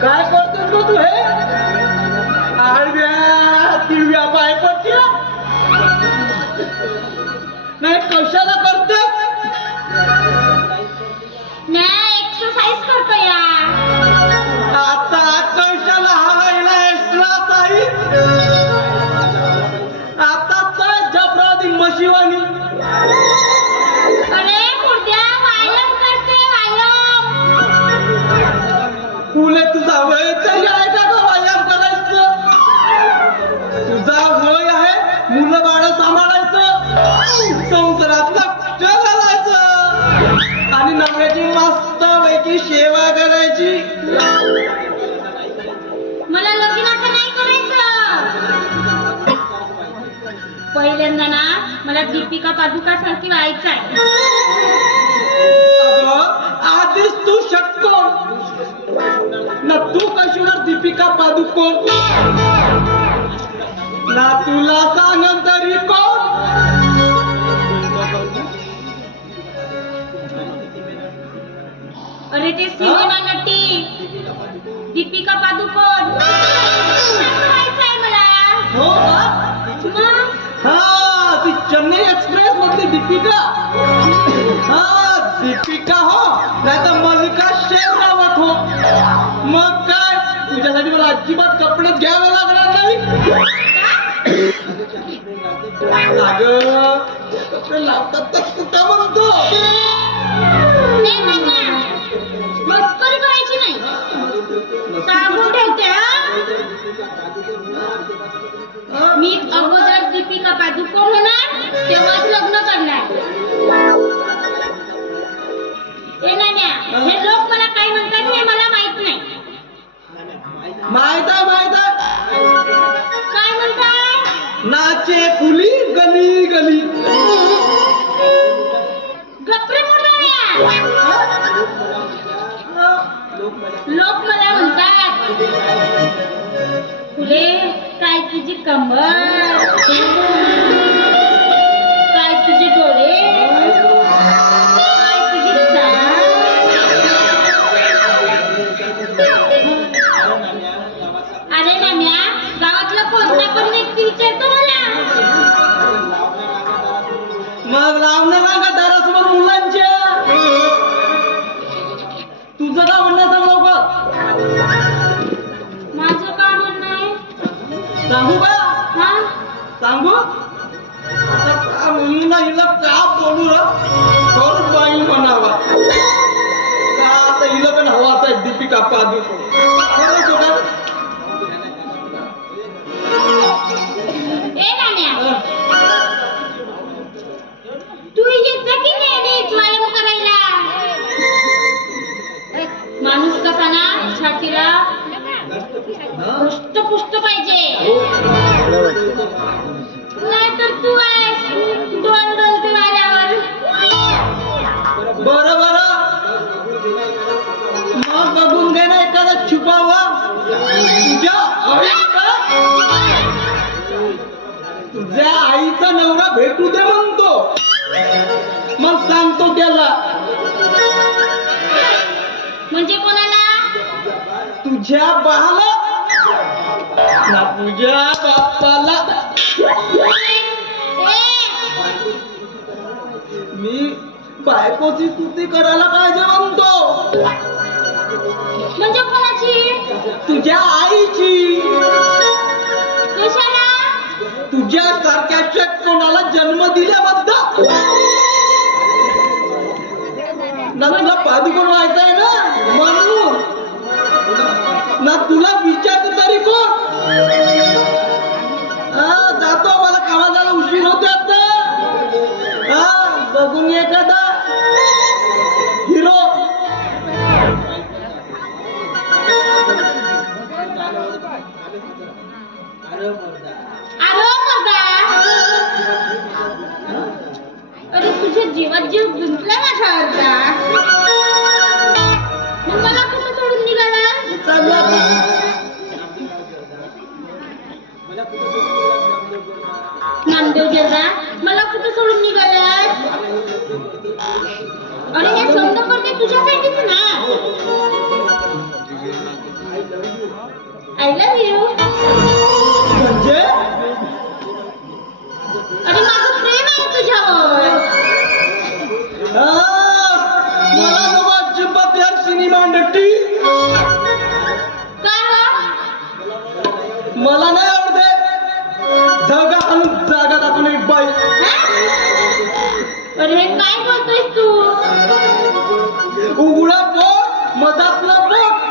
काय करतोस गं तू हे? आडव्या तिळव्या बायकोच्या नाही कशाला करते मला दीपिका पादुका सारखी व्हायचं आहे. अगं आधीच तू षटकोन ना तू कशी होणार दीपिका पादुकोण? ना तुला सांगन तरी कोण? अरे ते सिनेमा चेन्नई एक्सप्रेस मधली दीपिका. हा दीपिका हो. नाही तर मल्लिका शेरावत हो. मग काय? तुझ्यासाठी मला अजिबात कपडे घ्यावे लागणार नाही. अगं कपडे लावतात तर कुठं म्हणतो? नाही मस्करी करायची नाही. सांगून ठेवते मी अगोदर दीपिका पादुकोण होणार तेव्हाच लग्न करणार. हे नाण्या हे लोक मला काय म्हणतात हे मला माहीत नाही. माहीत आहे माहीत आहे. काय म्हणतात? नाचे फुली गली गली. गप्रे मुर्दाया. लोक मला म्हणतात फुले काय तुझी कंबर? सांगू का? हा? सांगू? आता का मुलींना हिला का बोलू र? खरंच बाई म्हणावा. का आता हिला पण हवाच आहे दीपिका पादुकोण? हो माणूस कसा ना? छातीला हं? पुष्ट पाहिजे. नाहीतर तू आहेस दोन डोलते वाऱ्यावर बरं बरं. मग बघून घे ना एखादा छुपावा. तुझ्या तुझ्या आईचा नवरा भेटू दे म्हणतो. मग सांगतो त्याला. म्हणजे कोणाला? तुझ्या बाला ना तुझ्या बाप्पाला. मी बायकोची स्तुती करायला पाहिजे म्हणतो. म्हणजे कोणाची? तुझ्या आईची. कशाला? तुझ्या सारख्या कोणाला जन्म दिल्याबद्दल. ना तुला पादुकोण व्हायचं आहे ना? म्हणून. ना तुला विचारतो अरे मर्दा. अरे तुझ्या जीवात जीव गुंतला माझ्या अर्धा. मला कुठं सोडून निघाला? नामदेव जेजा मला कुठं सोडून निघाला? अरे तुझ्यासाठीच ना? आय लव्ह यू म्हणजे? अरे माझं प्रेम आहे तुझ्यावर. मला नको अजिबात या सिनेमा नटी हो? मला नाही आवडते. जागा आणून जागा दाखवून एक बाई. अरे काय बोलतोयस तू? उघडा पोट मधातला पोट.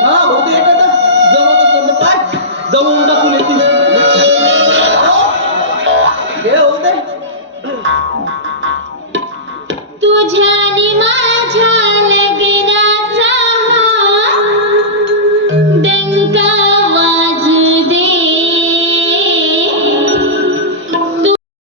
हा होते एखादा जवळ कोणतं काय जवळून टाकून हे होते. तुझ्या